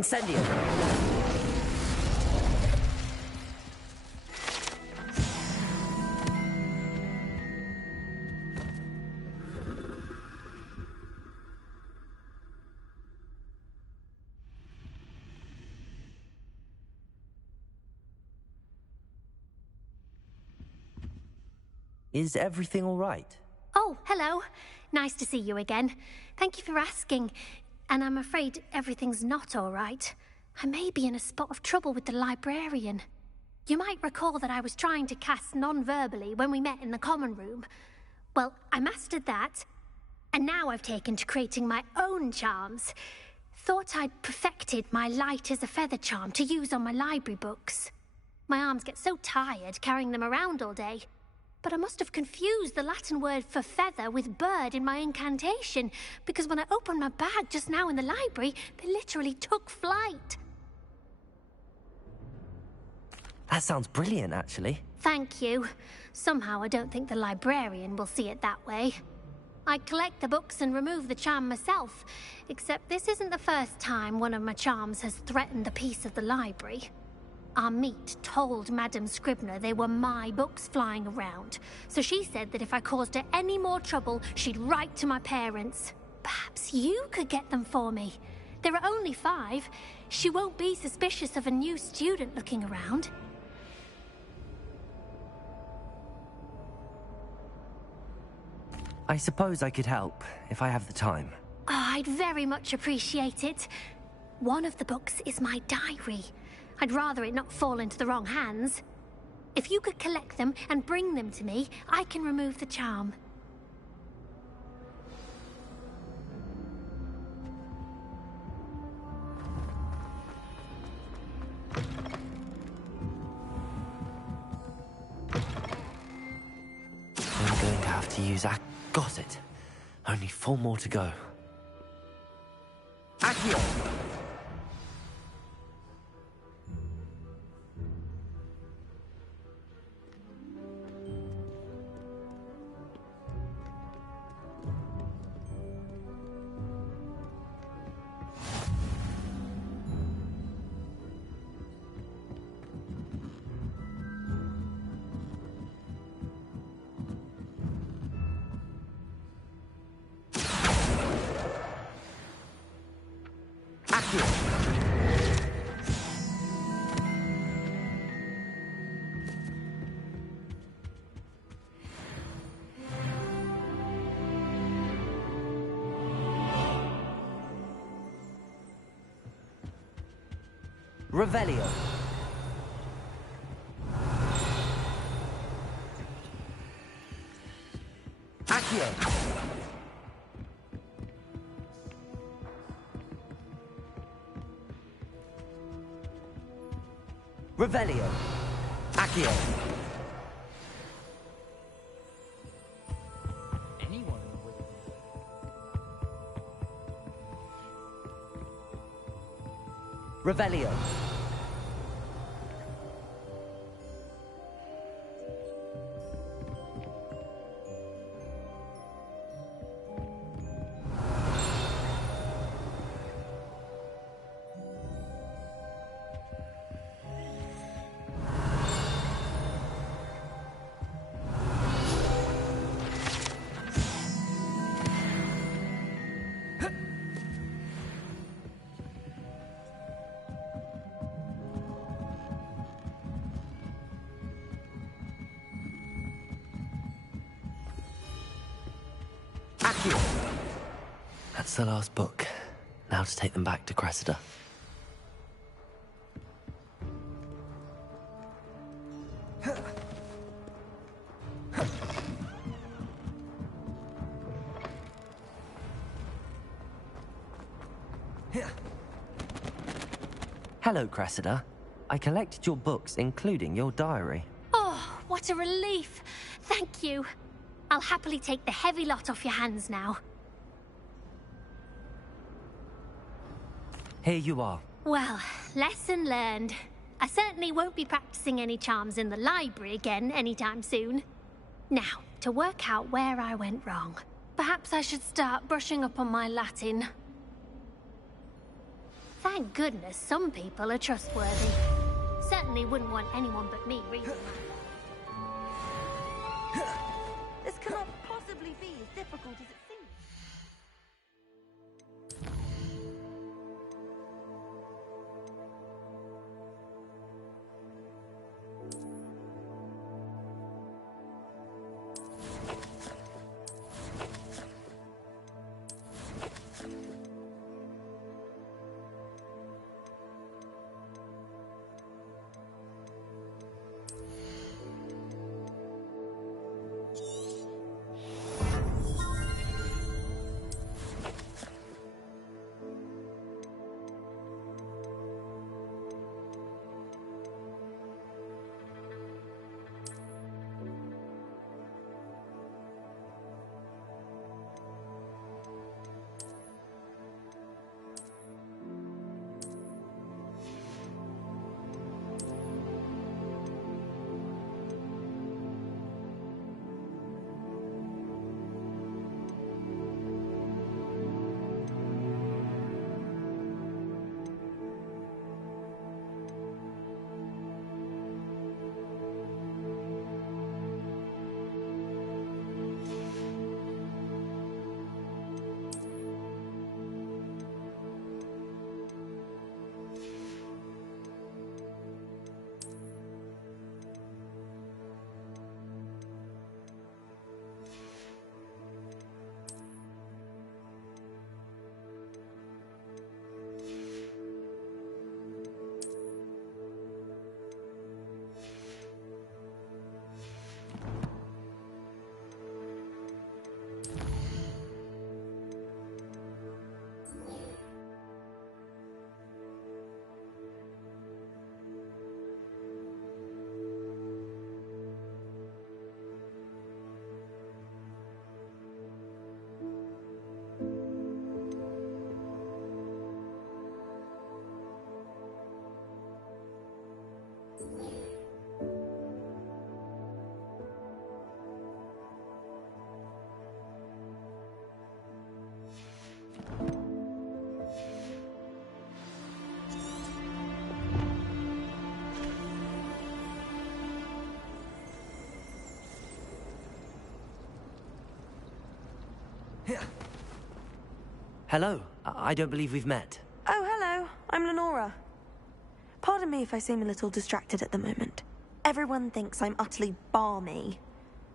Incendio! Is everything all right? Oh, hello. Nice to see you again. Thank you for asking. And I'm afraid everything's not all right. I may be in a spot of trouble with the librarian. You might recall that I was trying to cast non-verbally when we met in the common room. Well, I mastered that, and now I've taken to creating my own charms. Thought I'd perfected my light as a feather charm to use on my library books. My arms get so tired carrying them around all day. But I must have confused the Latin word for feather with bird in my incantation, because when I opened my bag just now in the library, they literally took flight. That sounds brilliant, actually. Thank you. Somehow I don't think the librarian will see it that way. I collect the books and remove the charm myself, except this isn't the first time one of my charms has threatened the peace of the library. Our meet told Madame Scribner they were my books flying around, so she said that if I caused her any more trouble, she'd write to my parents. Perhaps you could get them for me. There are only 5. She won't be suspicious of a new student looking around. I suppose I could help, if I have the time. Oh, I'd very much appreciate it. One of the books is my diary. I'd rather it not fall into the wrong hands. If you could collect them and bring them to me, I can remove the charm. I'm going to have to use Got it. Only 4 more to go. Accio! Revelio. Accio. Revelio. Accio. Anyone with Revelio. That's the last book. Now to take them back to Cressida. Hello, Cressida. I collected your books, including your diary. Oh, what a relief. Thank you. I'll happily take the heavy lot off your hands now. Here you are. Well, lesson learned. I certainly won't be practicing any charms in the library again anytime soon. Now, to work out where I went wrong. Perhaps I should start brushing up on my Latin. Thank goodness some people are trustworthy. Certainly wouldn't want anyone but me reading that. This cannot possibly be as difficult as it seems. Hello. I don't believe we've met. Oh, hello. I'm Lenora. Pardon me if I seem a little distracted at the moment. Everyone thinks I'm utterly balmy.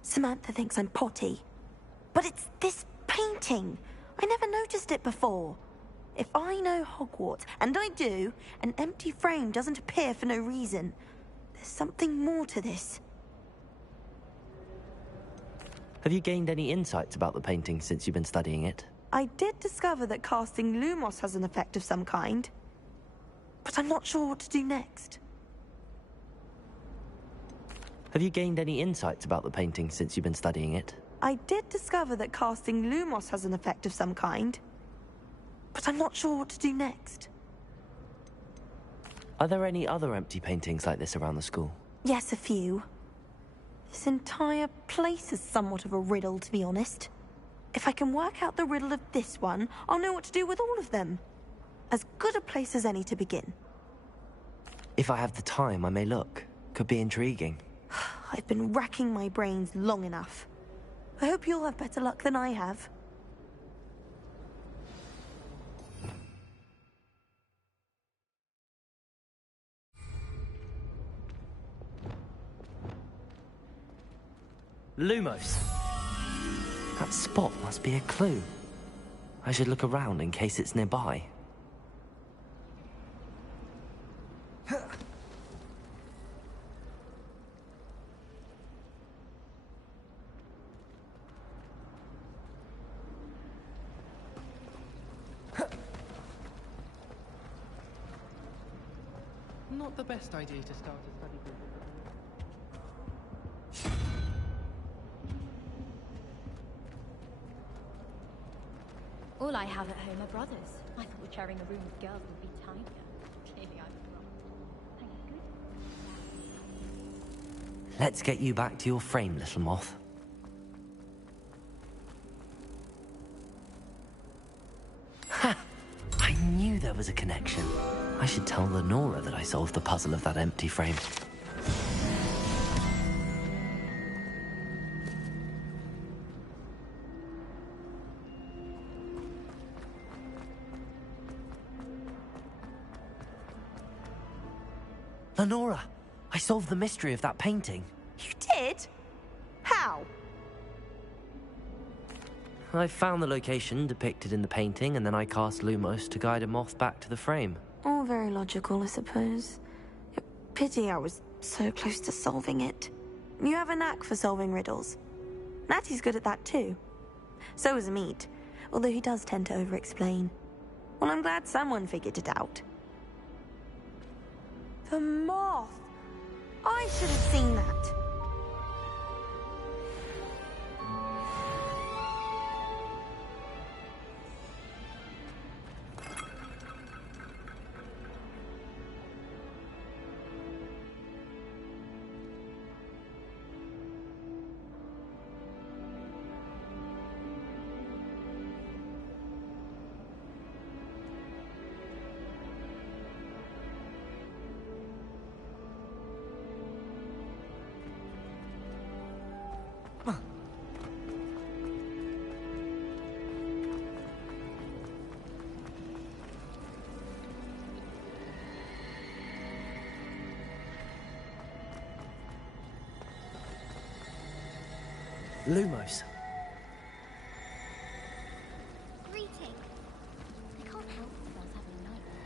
Samantha thinks I'm potty. But it's this painting. I never noticed it before. If I know Hogwarts, and I do, an empty frame doesn't appear for no reason. There's something more to this. Have you gained any insights about the painting since you've been studying it? I did discover that casting Lumos has an effect of some kind. But I'm not sure what to do next. Have you gained any insights about the painting since you've been studying it? I did discover that casting Lumos has an effect of some kind. But I'm not sure what to do next. Are there any other empty paintings like this around the school? Yes, a few. This entire place is somewhat of a riddle, to be honest. If I can work out the riddle of this one, I'll know what to do with all of them. As good a place as any to begin. If I have the time, I may look. Could be intriguing. I've been racking my brains long enough. I hope you'll have better luck than I have. Lumos! That spot must be a clue. I should look around in case it's nearby. Not the best idea to start a study group. All I have at home are brothers. I thought sharing a room with girls would be tidier. Clearly I'm wrong. Thank you. Let's get you back to your frame, little moth. Ha! I knew there was a connection. I should tell Lenora that I solved the puzzle of that empty frame. Lenora, I solved the mystery of that painting. You did? How? I found the location depicted in the painting, and then I cast Lumos to guide a moth back to the frame. All very logical, I suppose. Pity I was so close to solving it. You have a knack for solving riddles. Natty's good at that too. So is Meat, although he does tend to over-explain. Well, I'm glad someone figured it out. The moth! I should have seen that. Lumos. Greeting. I can't help myself having a nightmare.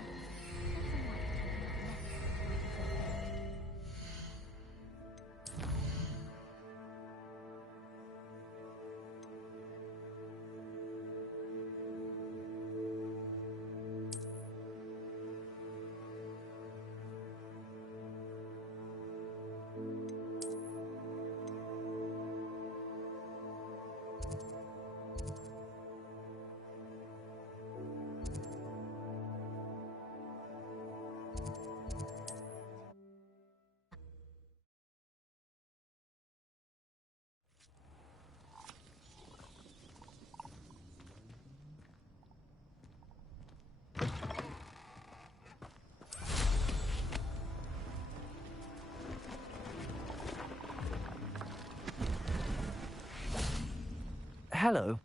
Hello.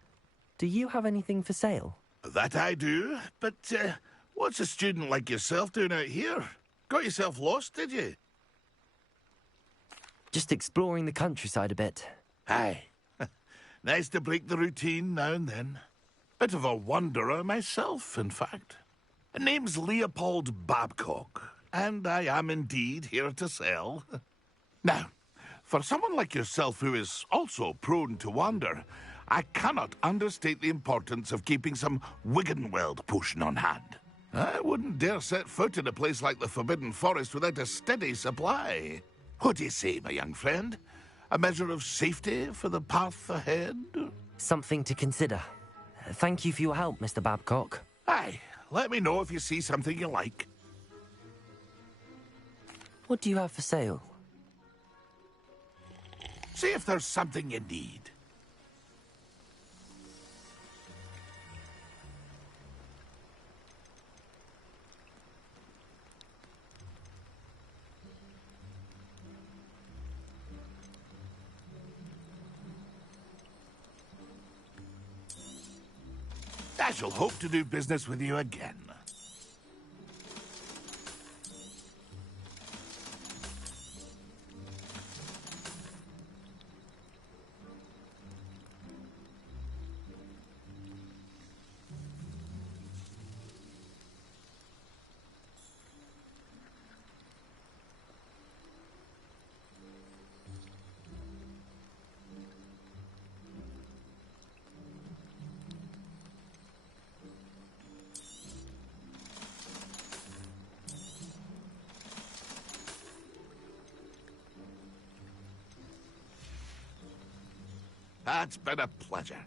Do you have anything for sale? That I do, but what's a student like yourself doing out here? Got yourself lost, did you? Just exploring the countryside a bit. Aye. Nice to break the routine now and then. Bit of a wanderer myself, in fact. Name's Leopold Babcock, and I am indeed here to sell. Now, for someone like yourself who is also prone to wander, I cannot understate the importance of keeping some Wiggenweld potion on hand. I wouldn't dare set foot in a place like the Forbidden Forest without a steady supply. What do you say, my young friend? A measure of safety for the path ahead? Something to consider. Thank you for your help, Mr. Babcock. Aye, let me know if you see something you like. What do you have for sale? See if there's something you need. I shall hope to do business with you again. It's been a pleasure.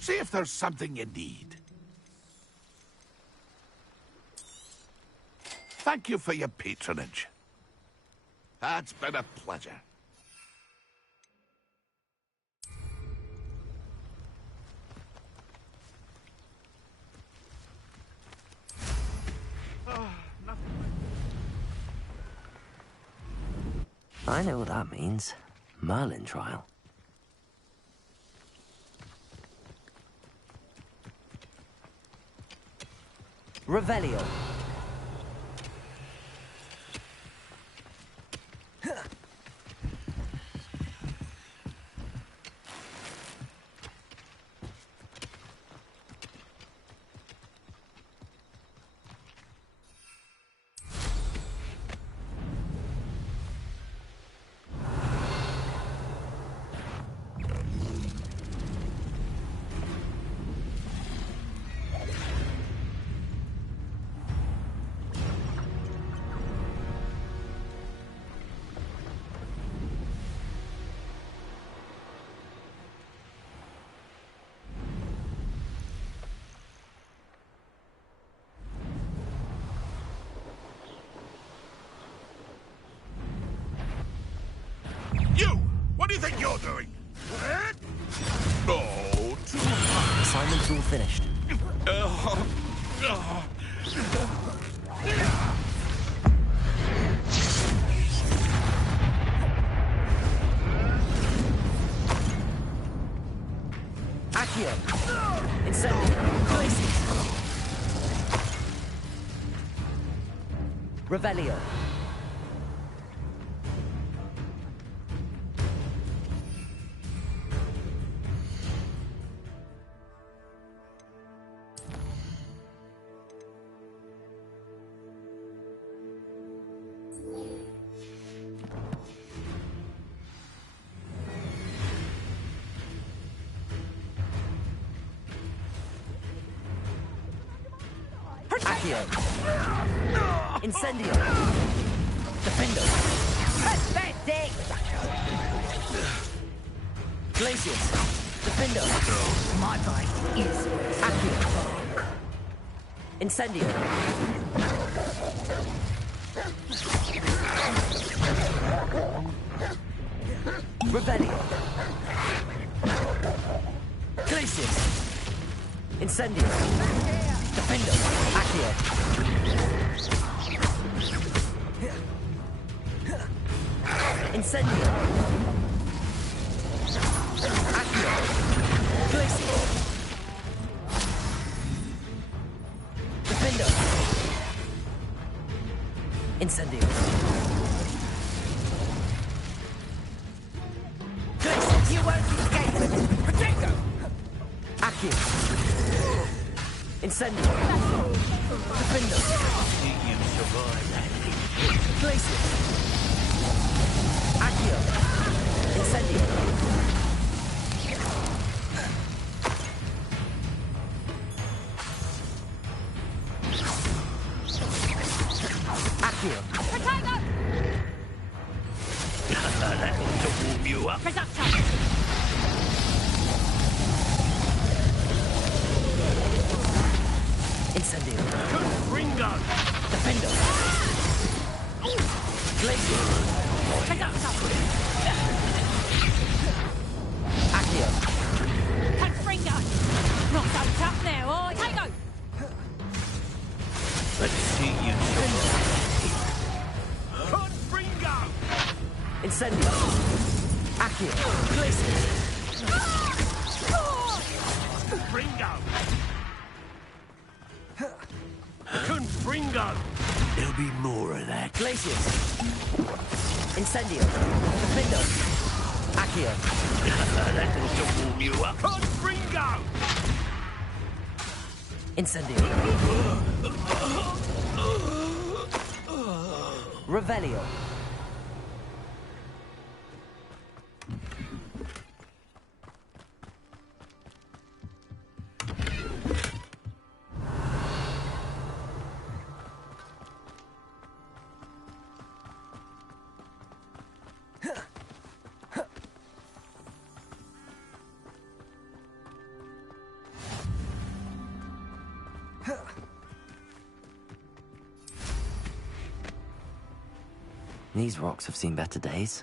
See if there's something you need. thank you for your patronage. It's been a pleasure. I know what that means. Merlin trial. Revelio. You! What do you think you're doing? Oh, too hard. Assignment's all finished. Accio. Incendio. Glacius. Revelio. Accio. Incendio. Defendo. Pathetic! Glacius. Defendo. My fight is Accio. Incendio. Revelio. Glacius. Incendio. Defendo. Accio. Incendio. Accio. Glacius. Defendo. Incendio. Glacius. You won't escape it. Protego. Accio. Incendio. Defendo. You survive that. Glacius. Accio. Incendio. Accio. Protego! That ought to warm you up. Presupto! Incendio. Ringo! Defendo. Glacius. Presupto! Accio. Confringo! Not so tough now, oh, Protego! Let's see you survive. Ringo! Incendio. Accio. Glacius. Ringo! Confringo! There'll be more of that. Glacius. Incendio. Defendo. Accio. That ought to warm you up. Confringo! Incendio. Revelio. These rocks have seen better days.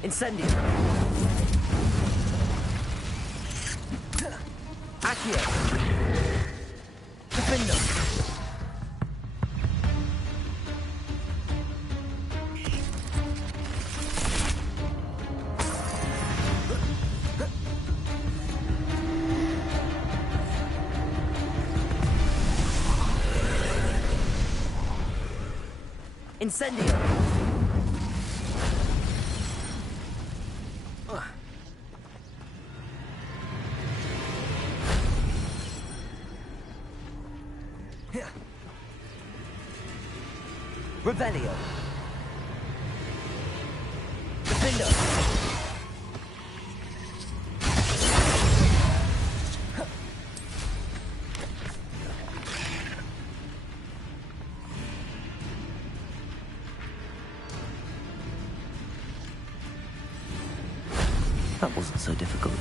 Incendio. Accio. Defendo. Incendio. Revelio. Defendo. That wasn't so difficult.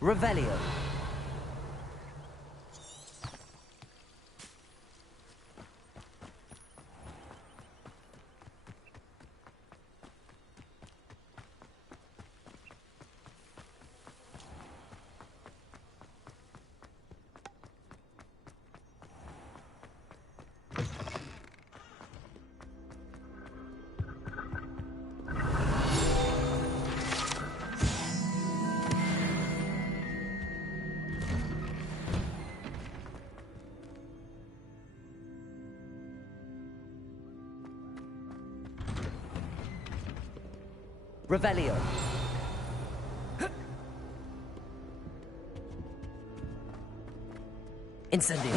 Revelio. Revelio. Incendio.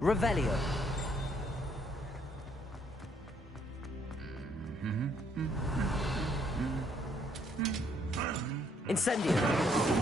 Revelio. Incendio.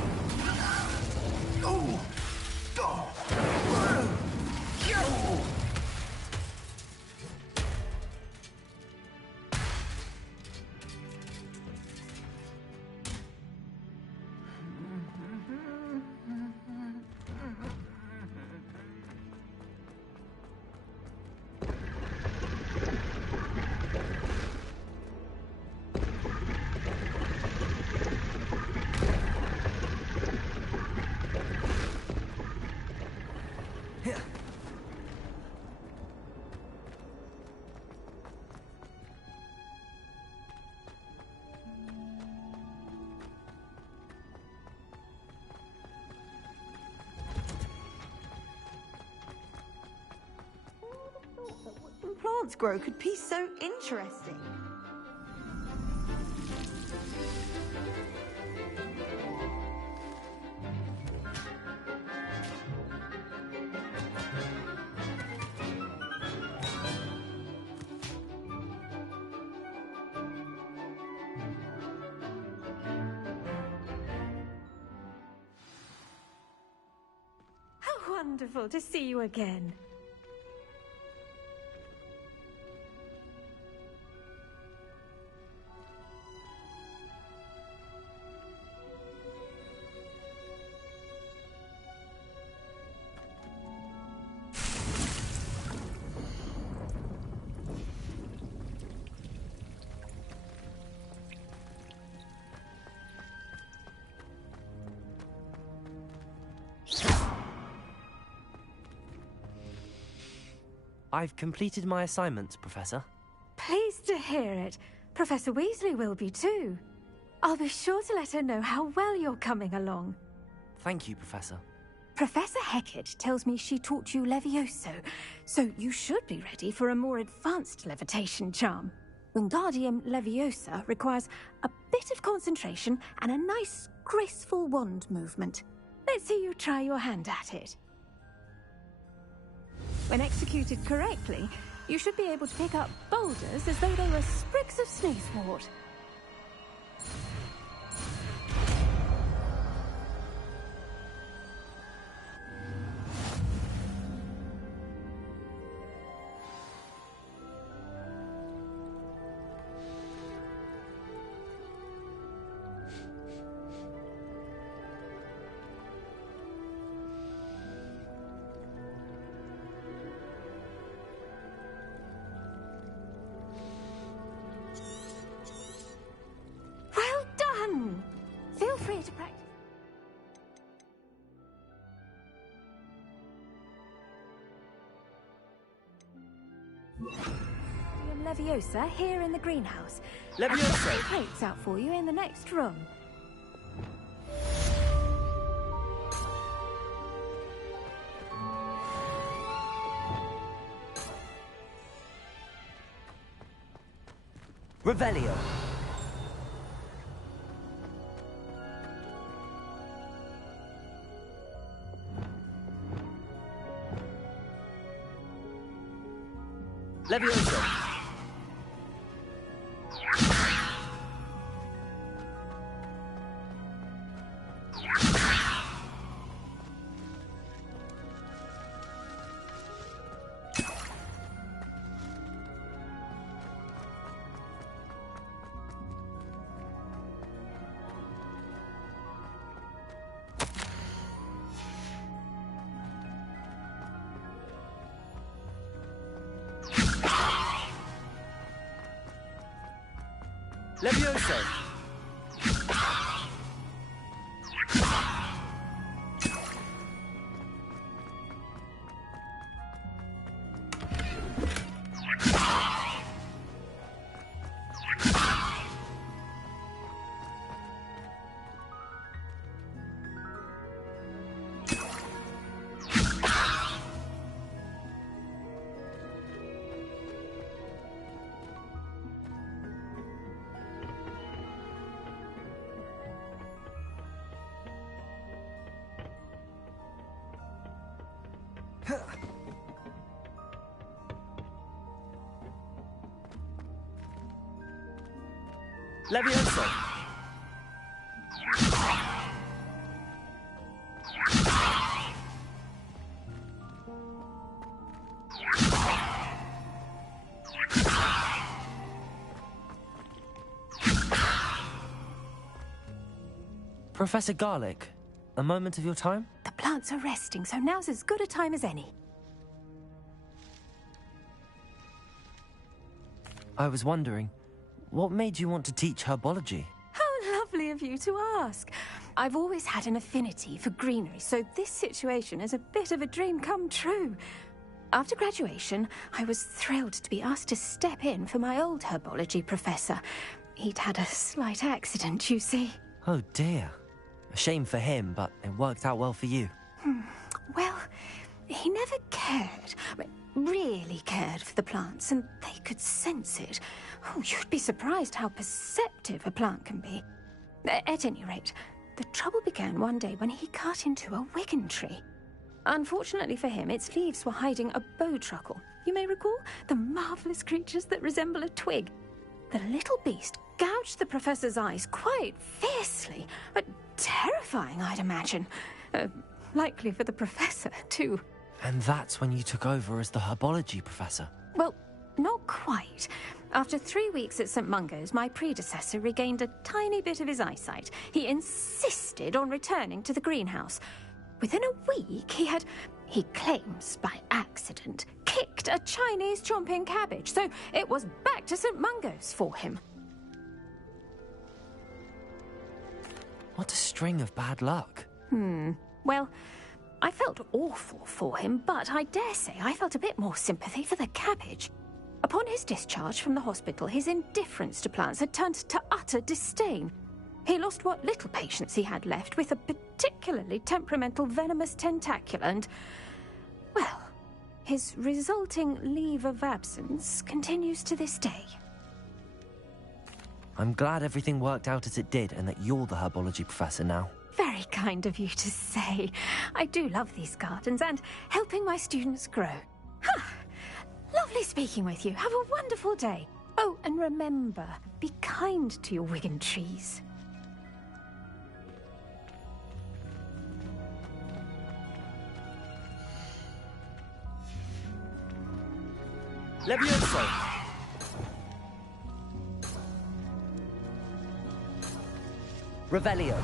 plants grow could be so interesting. How wonderful to see you again. I've completed my assignments, Professor. Pleased to hear it. Professor Weasley will be too. I'll be sure to let her know how well you're coming along. Thank you, Professor. Professor Hecat tells me she taught you Levioso, so you should be ready for a more advanced levitation charm. Wingardium Leviosa requires a bit of concentration and a nice, graceful wand movement. Let's see you try your hand at it. When executed correctly, you should be able to pick up boulders as though they were sprigs of sneezewort. Feel free to practice. Leviosa here in the greenhouse. Leviosa! And plates out for you in the next room. Revelio. Leviosa. Levioso. Levioso. Professor Garlick, a moment of your time? The plants are resting, so now's as good a time as any. I was wondering, what made you want to teach herbology? How lovely of you to ask. I've always had an affinity for greenery, so this situation is a bit of a dream come true. After graduation, I was thrilled to be asked to step in for my old herbology professor. He'd had a slight accident, you see. Oh dear. A shame for him, but it worked out well for you. Well, he never cared. really cared for the plants, and they could sense it. Oh, you'd be surprised how perceptive a plant can be. At any rate, the trouble began one day when he cut into a wigan tree. Unfortunately for him, its leaves were hiding a bowtruckle. You may recall the marvellous creatures that resemble a twig. The little beast gouged the professor's eyes quite fiercely, but terrifying, I'd imagine. Likely for the professor, too. And that's when you took over as the herbology professor? Well, not quite. After 3 weeks at St. Mungo's, my predecessor regained a tiny bit of his eyesight. He insisted on returning to the greenhouse. Within a week, he claims by accident, kicked a Chinese chomping cabbage, so it was back to St. Mungo's for him. What a string of bad luck. Well, I felt awful for him, but I dare say I felt a bit more sympathy for the cabbage. Upon his discharge from the hospital, his indifference to plants had turned to utter disdain. He lost what little patience he had left with a particularly temperamental venomous tentacula and, well, his resulting leave of absence continues to this day. I'm glad everything worked out as it did and that you're the herbology professor now. Very kind of you to say. I do love these gardens and helping my students grow. Lovely speaking with you. Have a wonderful day. Oh, and remember, be kind to your wigan trees. Levioso! Revelio!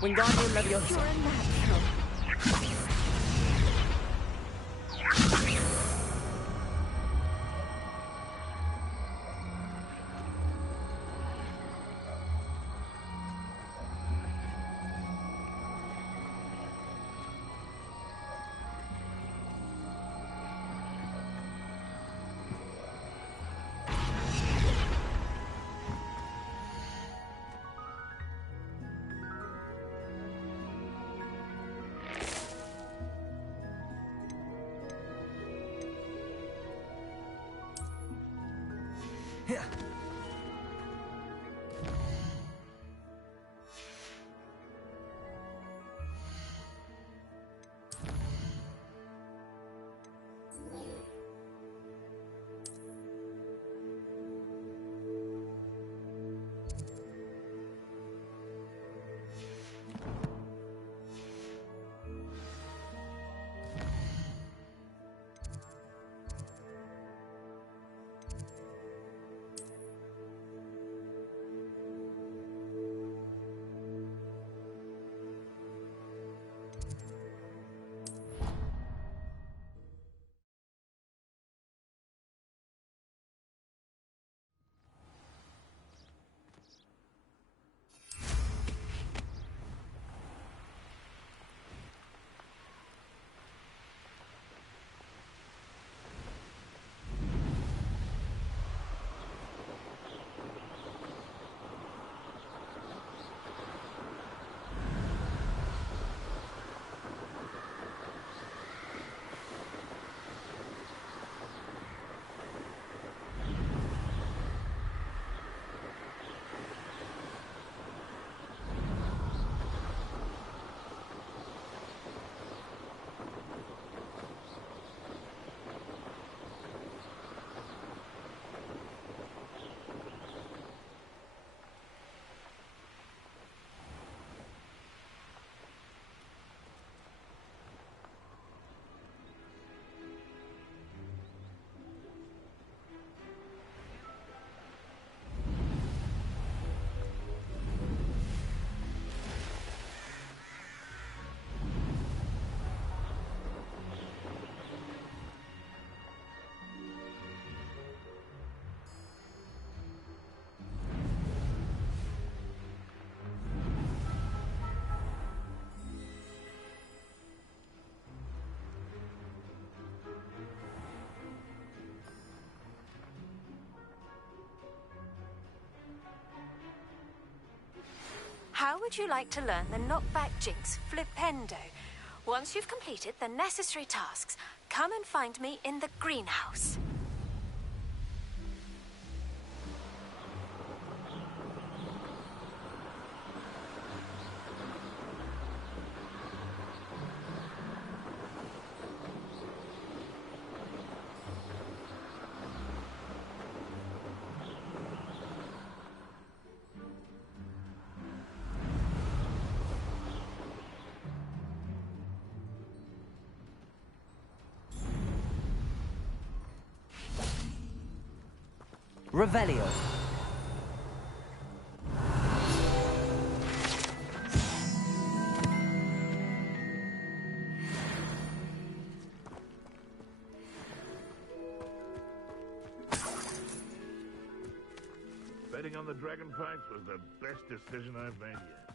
Wingardium Leviosa. You're a natural. How would you like to learn the knockback jinx flipendo? Once you've completed the necessary tasks, come and find me in the greenhouse. Revelio. Betting on the dragon fights was the best decision I've made yet.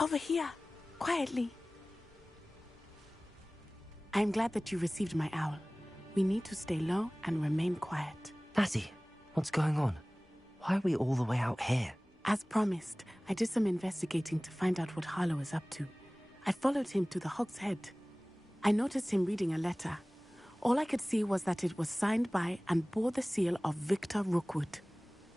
Over here, quietly. I'm glad that you received my owl. We need to stay low and remain quiet. Natty, what's going on? Why are we all the way out here? As promised, I did some investigating to find out what Harlow is up to. I followed him to the Hog's Head. I noticed him reading a letter. All I could see was that it was signed by and bore the seal of Victor Rookwood.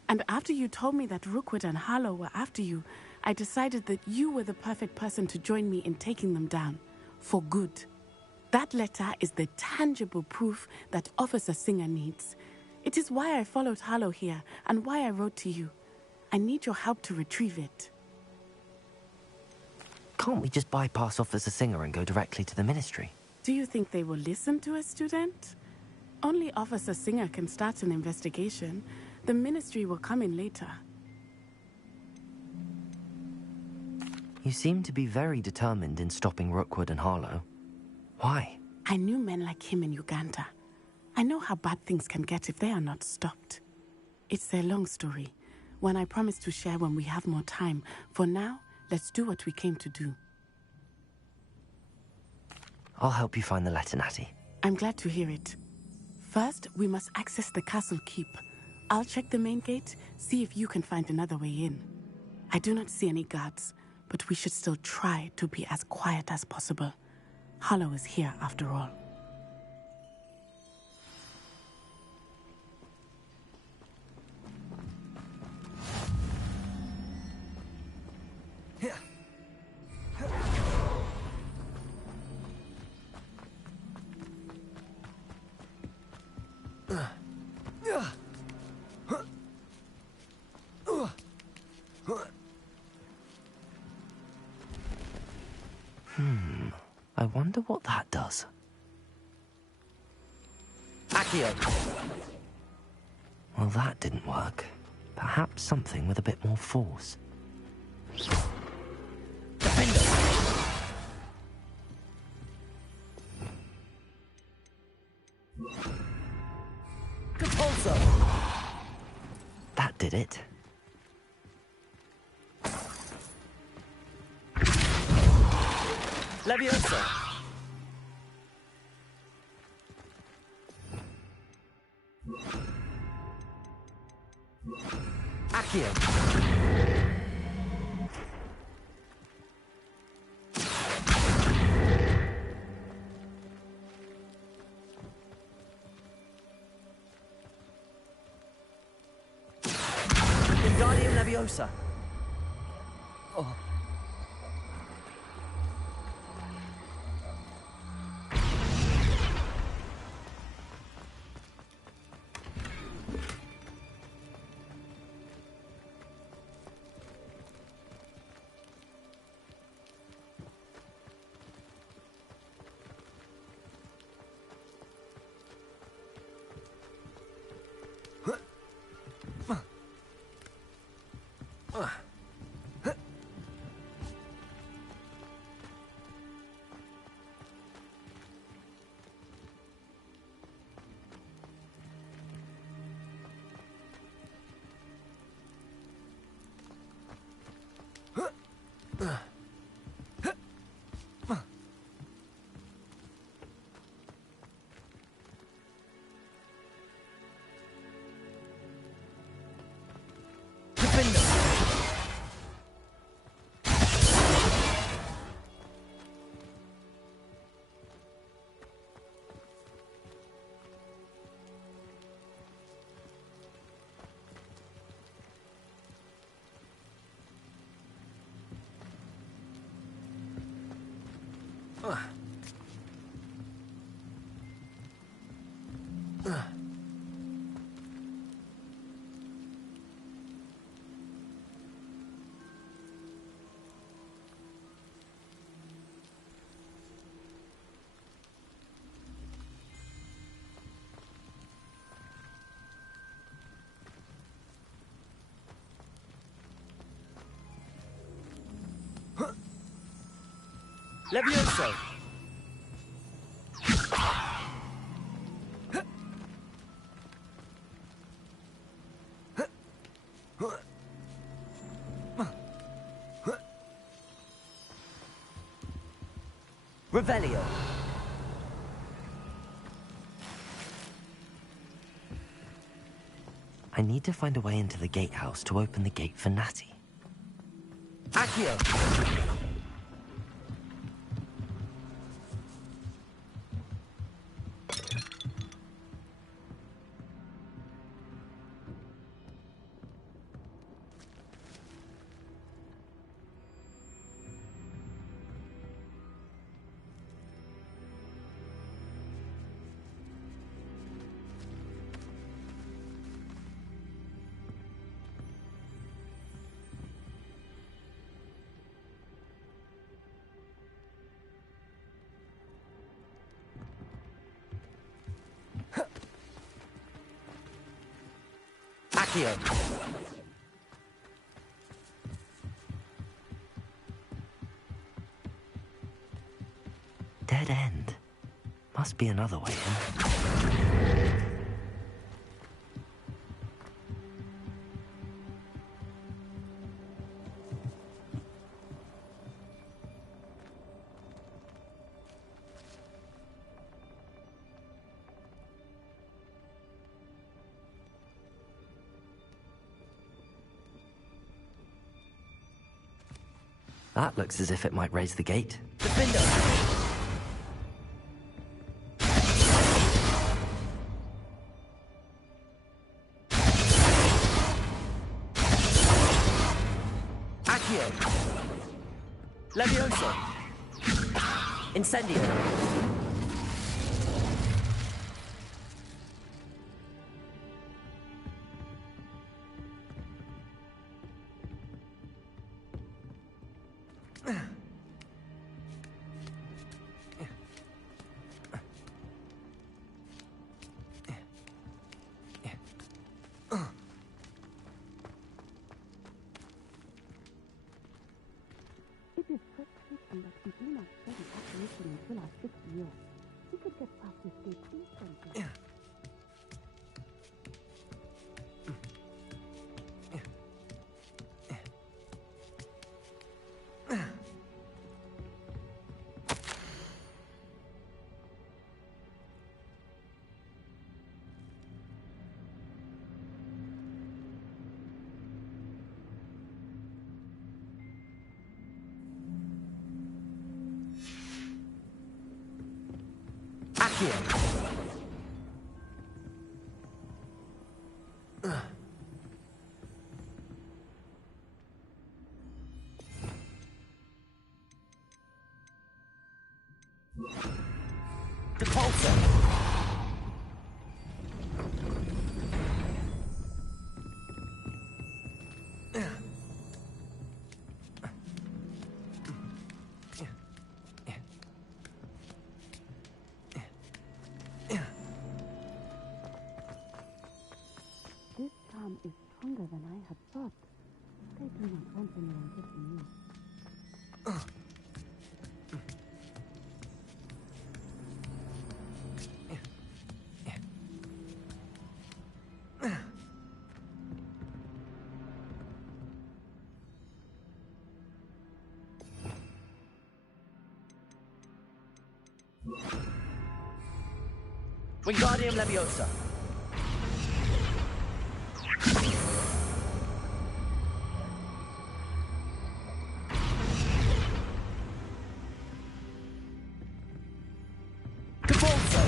And after you told me that Rookwood and Harlow were after you, I decided that you were the perfect person to join me in taking them down. For good. That letter is the tangible proof that Officer Singer needs. It is why I followed Harlow here and why I wrote to you. I need your help to retrieve it. Can't we just bypass Officer Singer and go directly to the Ministry? Do you think they will listen to a student? Only Officer Singer can start an investigation. The Ministry will come in later. You seem to be very determined in stopping Rookwood and Harlow. Why? I knew men like him in Uganda. I know how bad things can get if they are not stopped. It's a long story, one I promise to share when we have more time. For now, let's do what we came to do. I'll help you find the letter, Natty. I'm glad to hear it. First, we must access the castle keep. I'll check the main gate, see if you can find another way in. I do not see any guards, but we should still try to be as quiet as possible. Harlow is here after all. I wonder what that does. Accio! Well, that didn't work. Perhaps something with a bit more force. Defender! Compulsor! That did it. Leviosa! Accio! Wingardium Leviosa! Oh. Levioso! Revelio. I need to find a way into the gatehouse to open the gate for Natty. Accio! Accio! Dead end. Must be another way in. That looks as if it might raise the gate. Defender! Accio! Levioso! Incendio! It is frustrating that we do not study operation until our 6th year. We could get past this gate instantly. Depulso! This charm is stronger than I had thought. I do not want anyone getting near. Wingardium Leviosa! Depulso!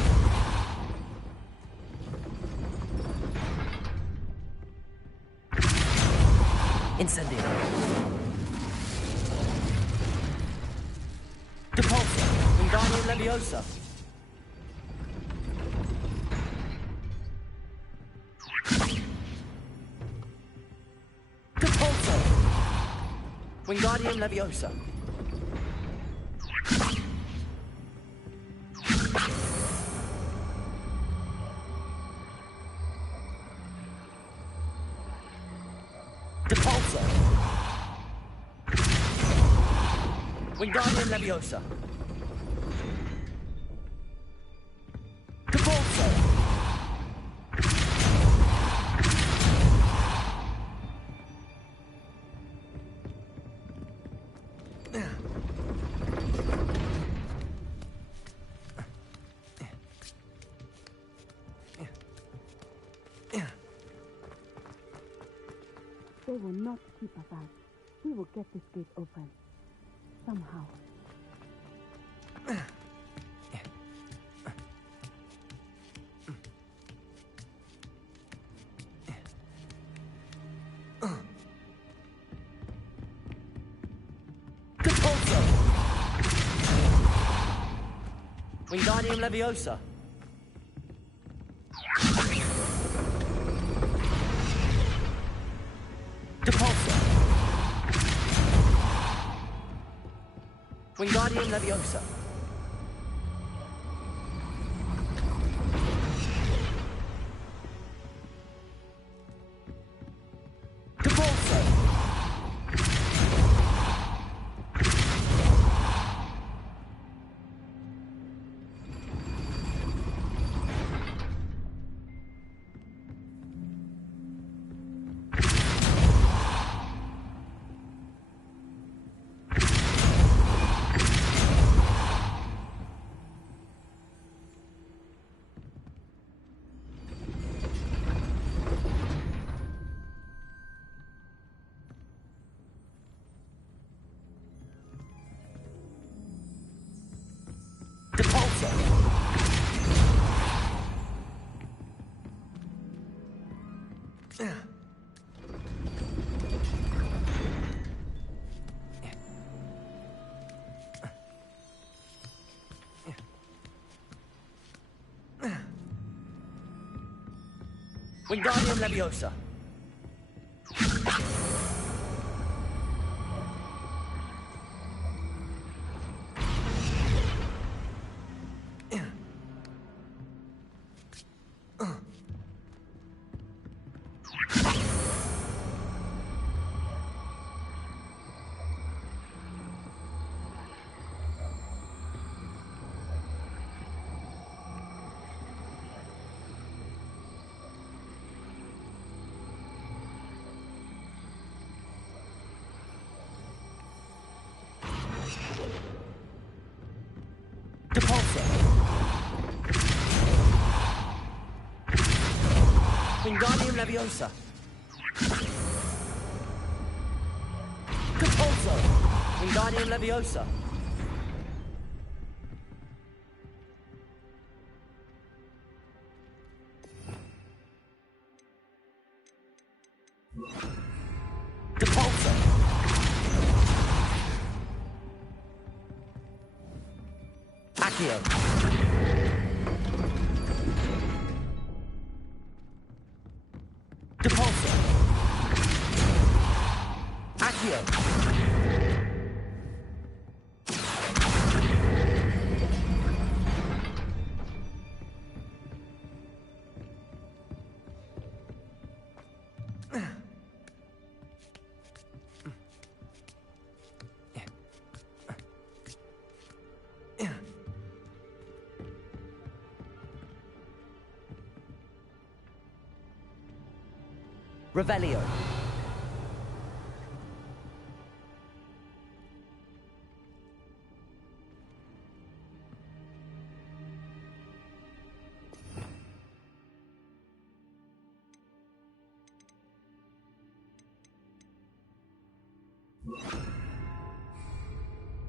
Incendio! Depulso! Wingardium Leviosa! Wingardium Leviosa. Depulso. Wingardium Leviosa. Depulso. They will not keep us out. We will get this gate open. Somehow. Wingardium Leviosa. Depulso. Wingardium Leviosa. Depulso. Wingardium Leviosa. Wingardium Leviosa. Depulso. Wingardium Leviosa. Depulso. Accio. Depulso. Accio. Revelio.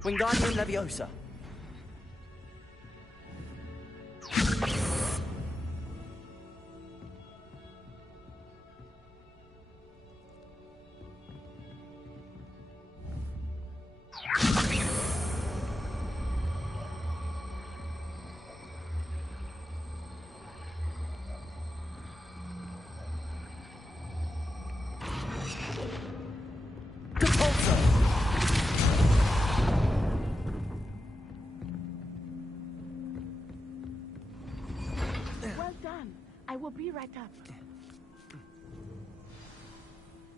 Wingardium Leviosa. Well done. I will be right up.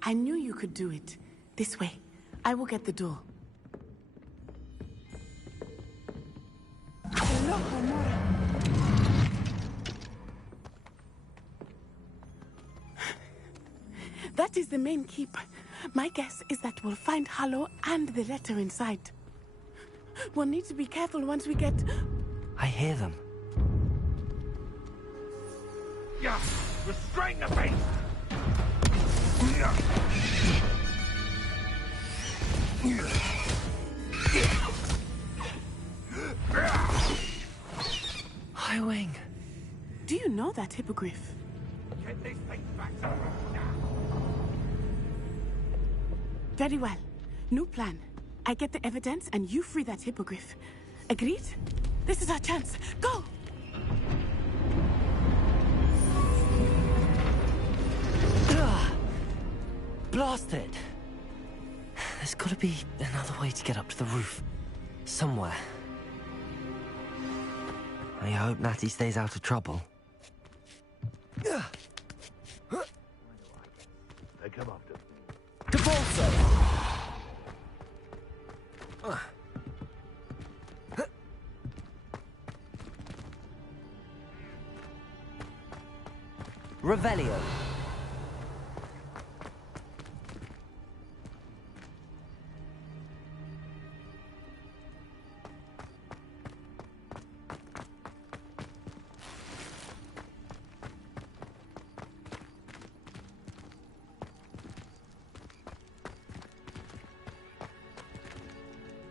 I knew you could do it. This way. I will get the door. That is the main keep. My guess is that we'll find Harlow and the letter inside. We'll need to be careful once we get... I hear them. Yeah, restrain the beast! High Wing. Do you know that hippogriff? Get these things back to Very well. New plan. I get the evidence and you free that hippogriff. Agreed? This is our chance. Go! Blasted! There's gotta be another way to get up to the roof. Somewhere. I hope Natty stays out of trouble. They come after me. Divorso! Revelio.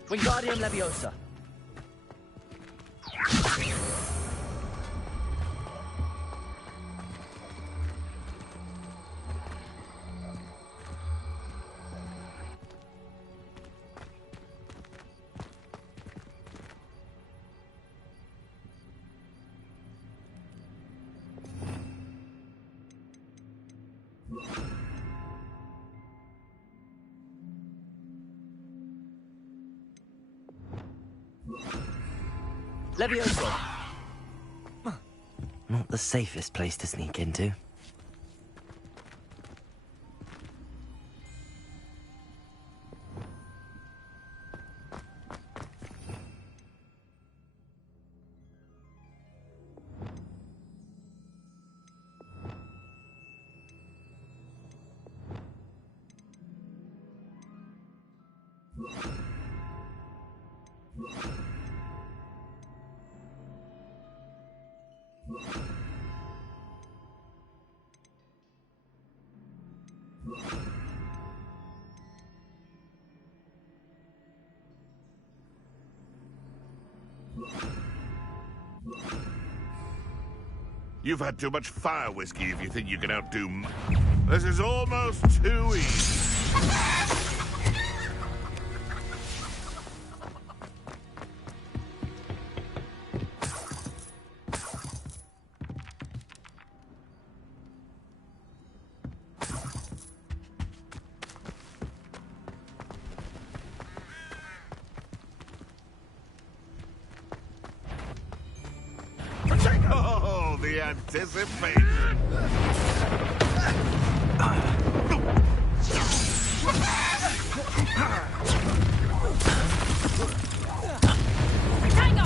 Wingardium Leviosa. Leviosa. Not the safest place to sneak into. You've had too much fire whiskey if you think you can outdo This is almost too easy. Oh, the anticipation. Tango!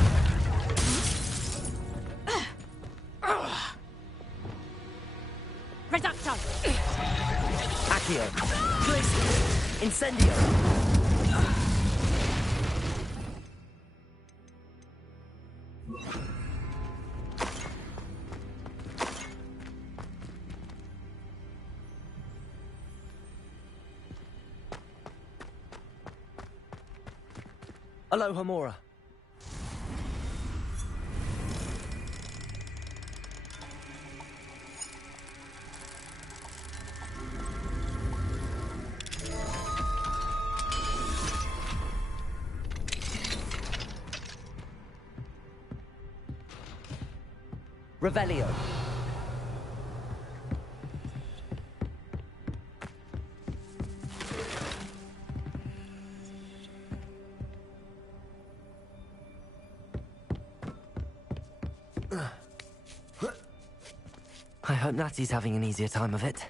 Reducto! Accio. Glacier. Incendio. Aloha Mora. Revelio. I hope Natty's having an easier time of it.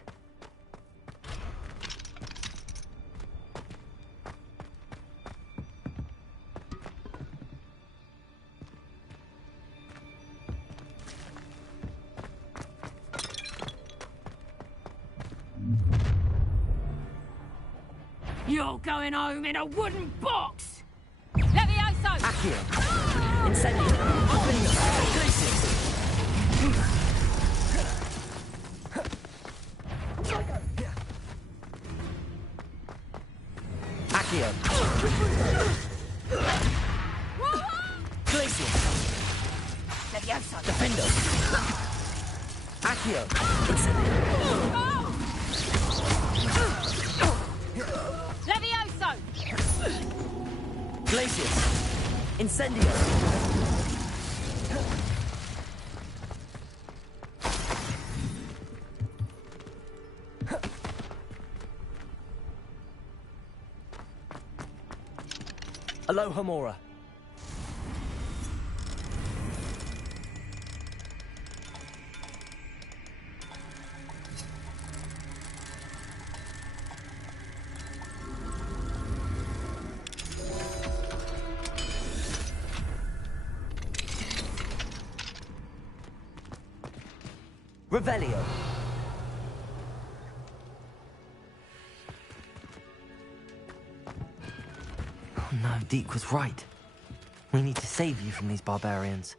You're going home in a wooden box! Levioso! Accio. Incendio. Bingo. Glacier. Glacier! Levioso! Defender! Accio! Incendio! Levioso! Glacius! Incendio! Aloha Mora. Revelio. Oh no, Deke was right. We need to save you from these barbarians.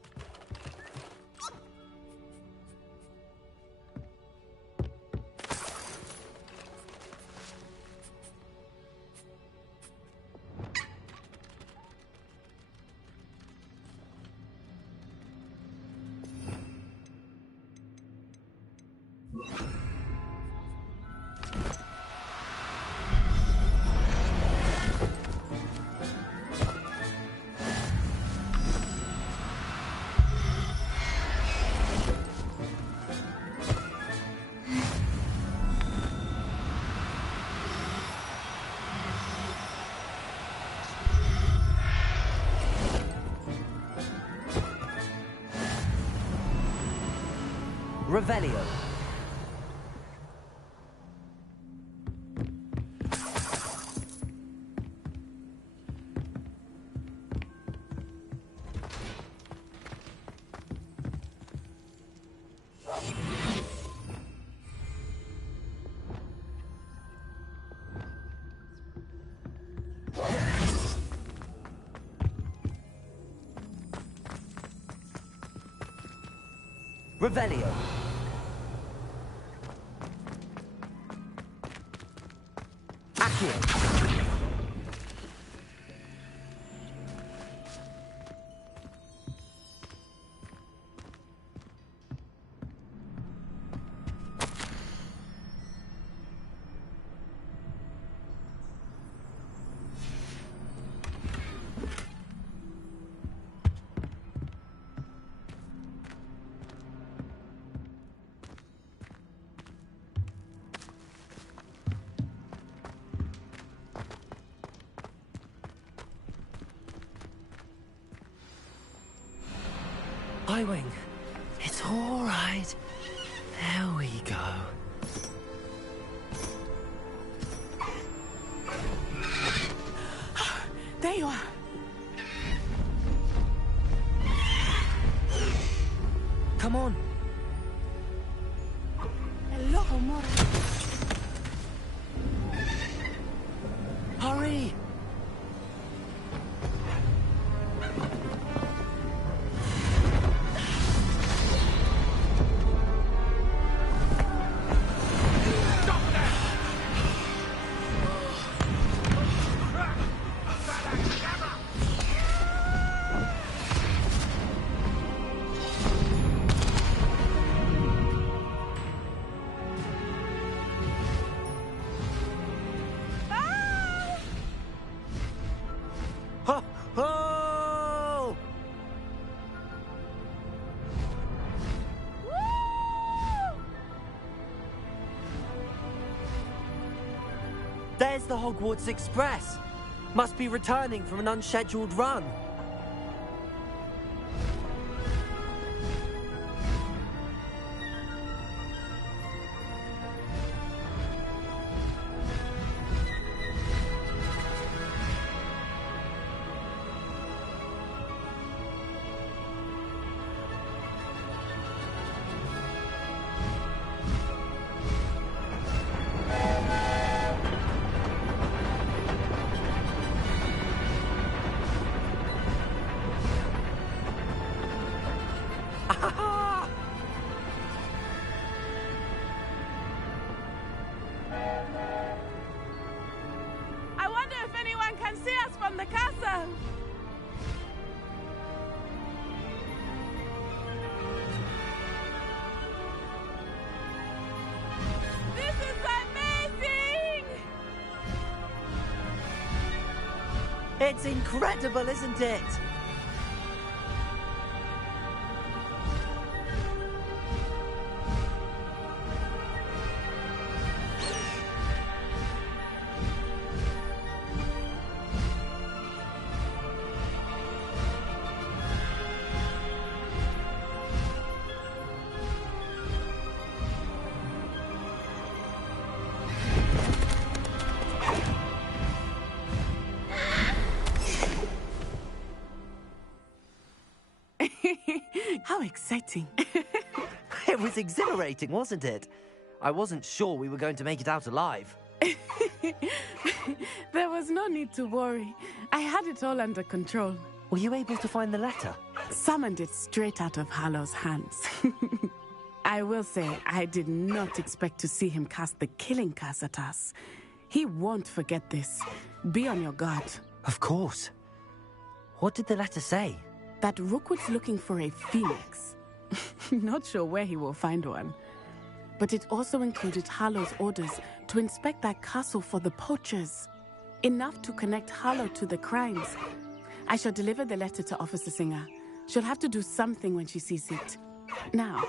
Revelio. Revelio. Accio. Wing. It's all right. There we go. There you are. Come on. Hello, Mora. Hurry. There's the Hogwarts Express. Must be returning from an unscheduled run. It's incredible, isn't it? How exciting. It was exhilarating, wasn't it? I wasn't sure we were going to make it out alive. There was no need to worry. I had it all under control. Were you able to find the letter? Summoned it straight out of Harlow's hands. I will say, I did not expect to see him cast the killing curse at us. He won't forget this. Be on your guard. Of course. What did the letter say? That Rookwood's looking for a phoenix. Not sure where he will find one. But it also included Harlow's orders to inspect that castle for the poachers. Enough to connect Harlow to the crimes. I shall deliver the letter to Officer Singer. She'll have to do something when she sees it. Now,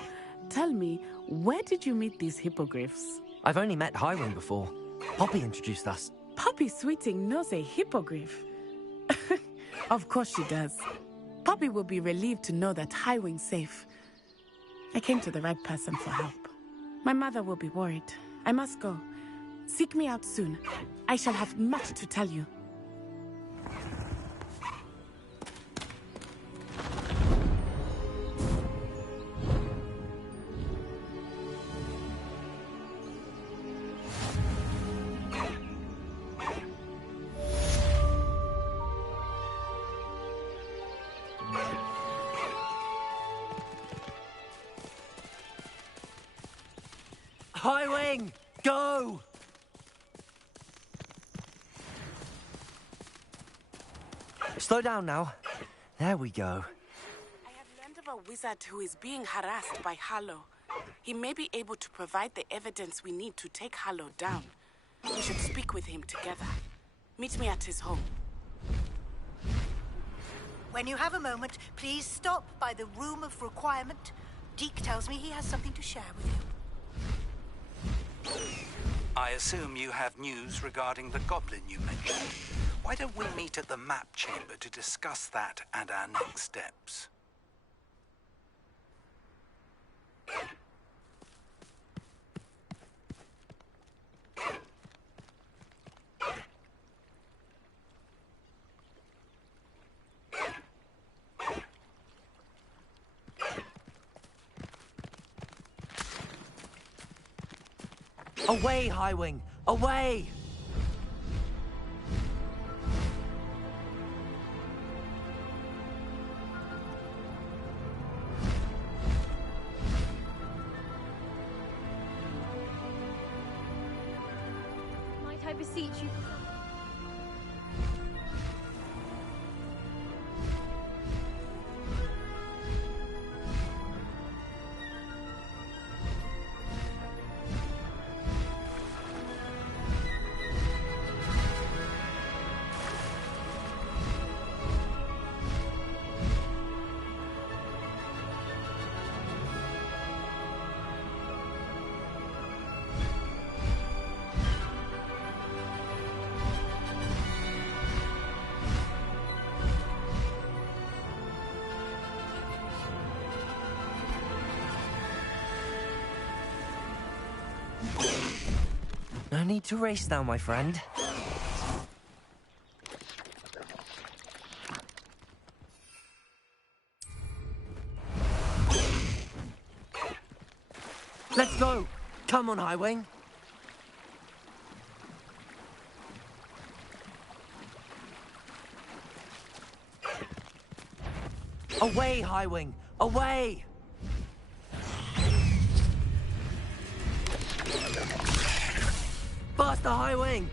tell me, where did you meet these hippogriffs? I've only met Highwing before. Poppy introduced us. Poppy Sweeting knows a hippogriff. Of course she does. Poppy will be relieved to know that Highwing's safe. I came to the right person for help. My mother will be worried. I must go. Seek me out soon. I shall have much to tell you. Highwing! Go! Slow down now. There we go. I have learned of a wizard who is being harassed by Harlow. He may be able to provide the evidence we need to take Harlow down. We should speak with him together. Meet me at his home. When you have a moment, please stop by the Room of Requirement. Deke tells me he has something to share with you. I assume you have news regarding the goblin you mentioned. Why don't we meet at the map chamber to discuss that and our next steps? Away, Highwing! Away! Might I beseech you? No need to race now, my friend. Let's go! Come on, Highwing. Away, Highwing! Away! Faster, Highwing!